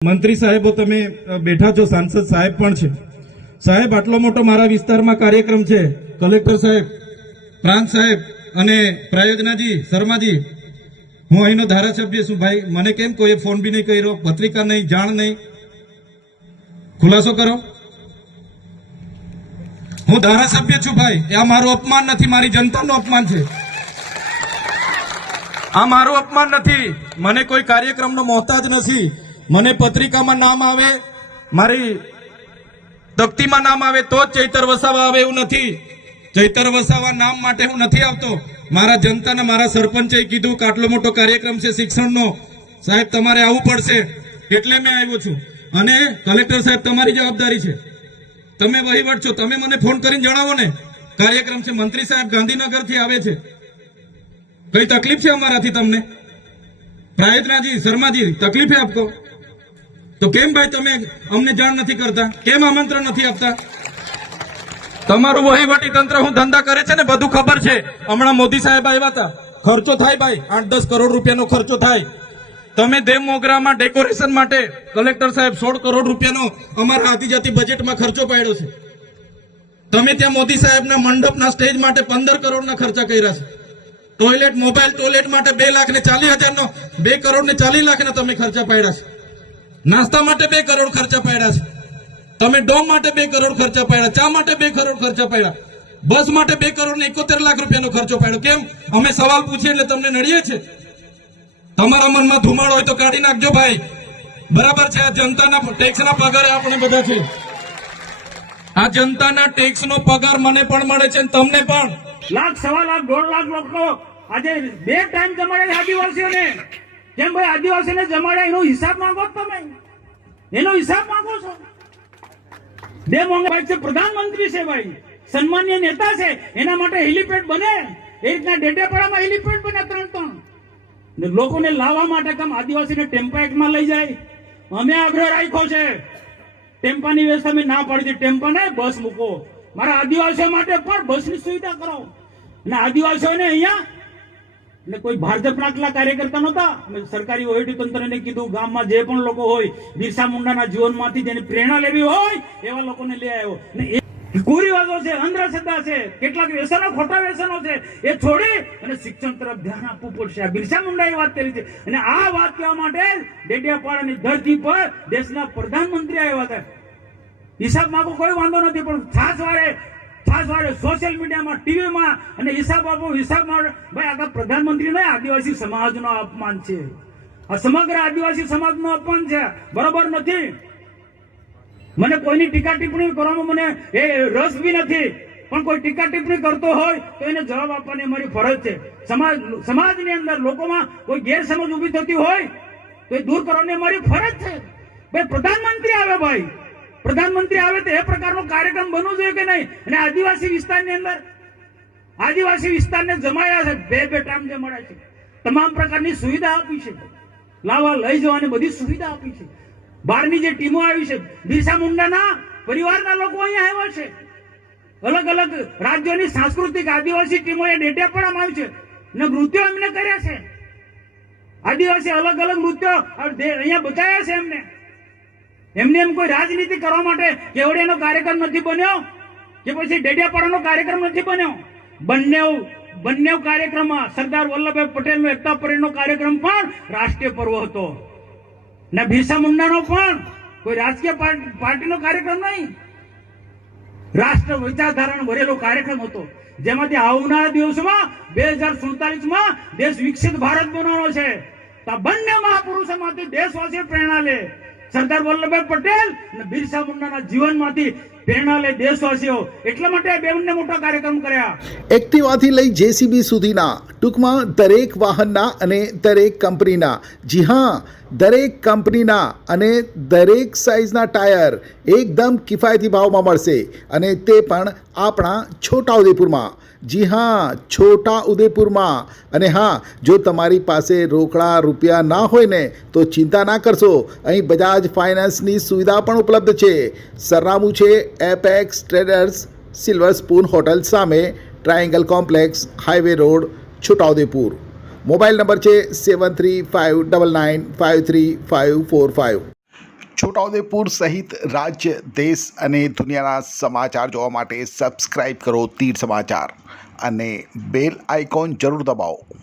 મંત્રી સાહેબો તમે બેઠા છો, સાંસદ સાહેબ પણ છે. સાહેબ, આટલો મોટો મારા વિસ્તારમાં કાર્યક્રમ છે. કલેક્ટર સાહેબ, પ્રાંત સાહેબ અને પ્રાયોજનાજી, શર્માજી, હું અહીંનો ધારાસભ્ય છું. ભાઈ, મને કેમ કોઈ ફોન બી નહીં કર્યો, પત્રિકા નહીં, જાણ નહીં, ખુલાસો કરો. હું ધારાસભ્ય છું ભાઈ. આ મારું અપમાન નથી, મારી જનતાનું અપમાન છે. આ મારું અપમાન નથી. મને કોઈ કાર્યક્રમનો મોહતાજ નથી. મને પત્રિકામાં નામ આવે, મારી તકતીમાં નામ આવે તો જ ચૈતર વસાવા આવે એવું નથી. ચૈતર વસાવા નામ માટે હું નથી આવતો. મારા જનતાને મારા સરપંચે કીધું કે આટલો મોટો કાર્યક્રમ છે શિક્ષણનો, સાહેબ તમારે આવવું પડશે, એટલે મેં આવ્યો છું. અને કલેક્ટર સાહેબ, તમારી જવાબદારી છે, તમે વહીવટ છો, તમે મને ફોન કરીને જણાવો ને કાર્યક્રમ છે. મંત્રી સાહેબ ગાંધીનગરથી આવે છે, કઈ તકલીફ છે અમારાથી તમને? પ્રાયોજનાજી, શર્માજી, તકલીફ है आपको? તો કેમ ભાઈ તમે અમને જાણ નથી કરતા? કેમ આમંત્રણ નથી આપતા? તમારું વહીવટી તંત્ર હું ધંધા કરે છે ને બધું ખબર છે. હમણાં મોદી સાહેબ આવ્યા હતા, ખર્ચો થાય ભાઈ, 8-10 કરોડ રૂપિયાનો ખર્ચો થાય. તમે દેવ મોગરામાં ડેકોરેશન માટે કલેક્ટર સાહેબ 16 કરોડ રૂપિયાનો અમારા આદિજાતિ બજેટમાં ખર્ચો પાડ્યો છે. તમે ત્યાં મોદી સાહેબના મંડપના સ્ટેજ માટે 15 કરોડના ખર્ચા કર્યા છે. ટોયલેટ, મોબાઈલ ટોયલેટ માટે 2,40,000નો 2 કરોડ ને 40 લાખના તમે ખર્ચા પાડ્યા છે. નાસ્તા માટે 2 કરોડ ખર્ચા પાડ્યા છે. તમે ડોમ માટે 2 કરોડ ખર્ચા પાડ્યા, ચા માટે 2 કરોડ ખર્ચા પાડ્યા, બસ માટે 2 કરોડ ને 71 લાખ રૂપિયાનો ખર્ચો પાડ્યો. કેમ? અમે સવાલ પૂછીએ એટલે તમને નડીએ છે? તમારા મનમાં ધુમાડો હોય તો કાઢી નાખજો ભાઈ. બરાબર છે, આ જનતાના ટેક્સના પગારે આપણે બધા છે. આ જનતાના ટેક્સનો પગાર મને પણ મળે છે, તમને પણ. લાખ, 1.25 લાખ, 1.5 લાખ લોકો આજે 2 ટાઈમ જમાડે આદિવાસીઓને. કેમ ભાઈ આદિવાસીને જમાડ્યા એનો હિસાબ માંગો છો તમે? એનો હિસાબ માંગો છો? બે મોંઘા છે, પ્રધાનમંત્રી છે ભાઈ, સન્માનીય નેતા છે, એના માટે હેલિપેડ બને. એ રીતના ડેડિયાપાડામાં હેલિપેડ બને 3-3. લોકોને લાવવા માટે કામ આદિવાસીને ટેમ્પા એક્ટમાં લઈ જાય. અમે આગ્રહ રાખ્યો છે, ટેમ્પાની વ્યવસ્થા મેં ના પાડી દીધી. ટેમ્પા ને બસ મૂકો, મારા આદિવાસીઓ માટે પણ બસની સુવિધા કરો. અને આદિવાસીઓને અહીંયા એટલે કોઈ ભાજપના કેટલા કાર્યકર્તા નહોતા, સરકારી વહીવટી તંત્રને કીધું ગામમાં જે પણ લોકો હોય બિરસા મુંડાના જીવનમાંથી જેને પ્રેરણા લેવી હોય એવા લોકોને લઈ આવ્યો. કુરિવાજો છે, અંધશ્રદ્ધા છે, કેટલાક વ્યસનો, ખોટા વ્યસનો છે, એ છોડી અને શિક્ષણ તરફ ધ્યાન આપવું પડશે. આ બિરસા મુંડાએ વાત કરી છે. અને આ વાત કહેવા માટે ડેડિયાપાડાની ધરતી પર દેશના પ્રધાનમંત્રી આવ્યા હતા. હિસાબ માંગો, કોઈ વાંધો નથી, પણ ખાસ વારે સોશિયલ મીડિયામાં, ટીવીમાં અને હિસાબ આપો, હિસાબમાં. ભાઈ, આખા પ્રધાનમંત્રી નહીં, આદિવાસી સમાજનો અપમાન છે. આ સમગ્ર આદિવાસી સમાજનો અપમાન છે, બરોબર નથી. મને કોઈની ટીકા ટિપ્પણી કરવામાં મને એ રસ બી નથી, પણ કોઈ ટીકા ટિપ્પણી કરતો હોય તો એને જવાબ આપવાની અમારી ફરજ છે. સમાજની અંદર લોકોમાં કોઈ ગેરસમજ ઉભી થતી હોય તો એ દૂર કરવાની અમારી ફરજ છે. ભાઈ, પ્રધાનમંત્રી આવે, ભાઈ પ્રધાનમંત્રી આવે તો એ પ્રકારનો કાર્યક્રમ બનવો જોઈએ કે નહીં? અને આદિવાસી વિસ્તારની અંદર આદિવાસી વિસ્તારને જમાયા છે, 2 ટાઈમ જમાડ્યા છે, તમામ પ્રકારની સુવિધા આપી છે, લાવવા લઈ જવાની બધી સુવિધા આપી છે. બહારની જે ટીમો આવી છે, બિરસા મુંડાના પરિવારના લોકો અહીંયા આવ્યા છે. અલગ અલગ રાજ્યોની સાંસ્કૃતિક આદિવાસી ટીમો એ ડેડિયાપાડામાં આવી છે ને નૃત્યો એમને કર્યા છે. આદિવાસી અલગ અલગ નૃત્યો અહીંયા બતાવ્યા છે એમને. એમને એમ કોઈ રાજનીતિ કરવા માટે કેવડિયાનો કાર્યક્રમ નથી બન્યો કે પછી ડેડિયાપાડાનો કાર્યક્રમ નથી બન્યો. બંને કાર્યક્રમમાં સરદાર વલ્લભભાઈ પટેલનો એકતા પરેડનો કાર્યક્રમ પણ રાષ્ટ્રીય પર્વ હતો ને બિરસા મુંડાનો પણ કોઈ રાજકીય પાર્ટીનો કાર્યક્રમ નહીં, રાષ્ટ્ર વિચારધારાનો ભરેલો કાર્યક્રમ હતો. જેમાંથી આવનારા દિવસોમાં 2047માં દેશ વિકસિત ભારત બનવાનો છે. તો બંને મહાપુરુષોમાંથી દેશવાસીઓ પ્રેરણા લે. સરદાર વલ્લભભાઈ પટેલ અને બિરસા મુંડાના જીવનમાંથી પ્રેરણા લે દેશવાસીઓ. એટલા માટે બેઉને મોટા કાર્યક્રમ કર્યા. એક્ટિવાથી લઈ જેસીબી સુધીના, ટૂંકમાં દરેક વાહનના અને દરેક કંપનીના, જી હા, દરેક કંપનીના અને દરેક સાઇઝના ટાયર એકદમ કિફાયતી ભાવમાં મળશે, અને તે પણ આપણા છોટાઉદેપુરમાં. જી હા, છોટાઉદેપુરમાં. અને હા, જો તમારી પાસે રોકડા રૂપિયા ના હોય ને તો ચિંતા ના કરશો, અહીં બજાજ ફાઇનાન્સની સુવિધા પણ ઉપલબ્ધ છે. સરનામું છે Apex Traders, Silver Spoon hotel સામે, Triangle Complex, highway road, Chhota Udepur. Mobile number છે 7359953545. છોટાઉદેપુર સહિત રાજ્ય દેશ અને દુનિયાના સમાચાર જોવા માટે સબસ્ક્રાઈબ કરો તીર સમાચાર અને બેલ આઇકોન જરૂર દબાવો.